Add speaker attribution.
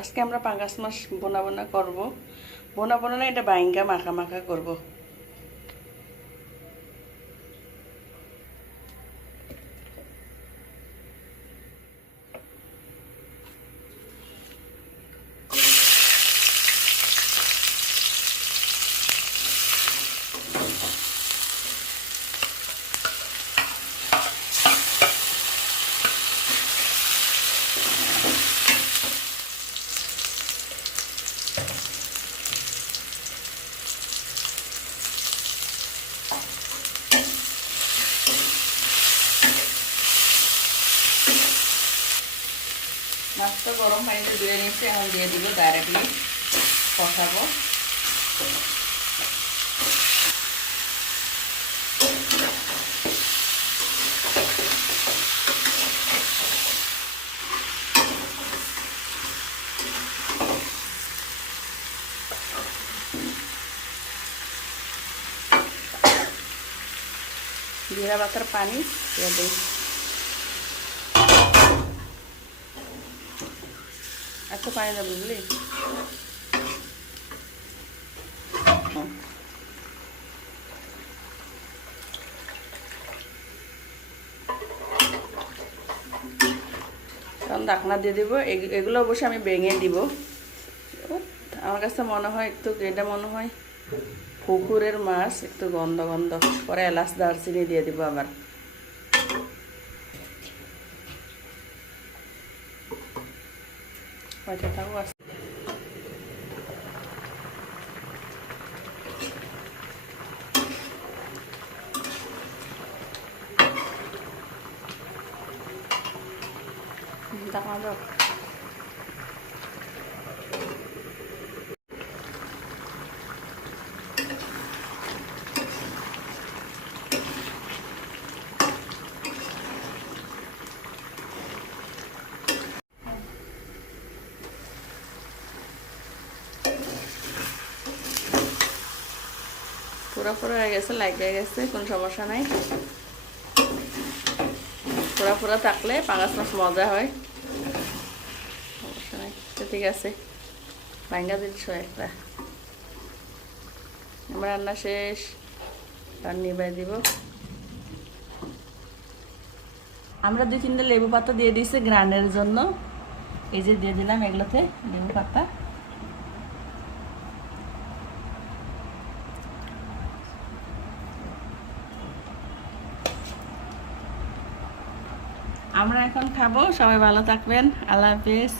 Speaker 1: আজকে আমরা পাঙ্গাস মাছ বোনা বোনা করব। বোনা বোনা না, এটা বাইঙ্গা মাখা মাখা করব। মাছটা গরম পানিতে ধুয়ে নিচ্ছে এখন দিয়ে দিব ডাইরেক্টলি কষাবো জিরা বাতার পানি দিয়ে দিই এত পানি না বুঝলি? ডাকনা দিয়ে দিব। এগ- এগুলো অবশ্যই আমি ভেঙে দিব। আমার কাছে মনে হয় একটু, এটা মনে হয় পুকুরের মাছ, একটু গন্ধ গন্ধ। পরে এলাচ, দারচিনি দিয়ে দিব আবার। wajah tahu as Tak mabok. পুরো পুরো হয়ে গেছে লাগিয়ে গেছে, কোনো সমস্যা নাই। পুরা পুরা থাকলে পাঙাশ মাছ মজা হয়। সমস্যা নাই ঠিক আছে। ভাঙ্গা দিচ্ছ একটা। আমার রান্না শেষ আর নিবাই দিব। আমরা দুই তিনটা লেবু পাতা দিয়ে দিয়েছি গ্রানের জন্য। এই যে দিয়ে দিলাম এগুলোতে লেবু পাতা। আমরা এখন খাব সবাই ভালো থাকবেন আল্লাহ হাফিজ।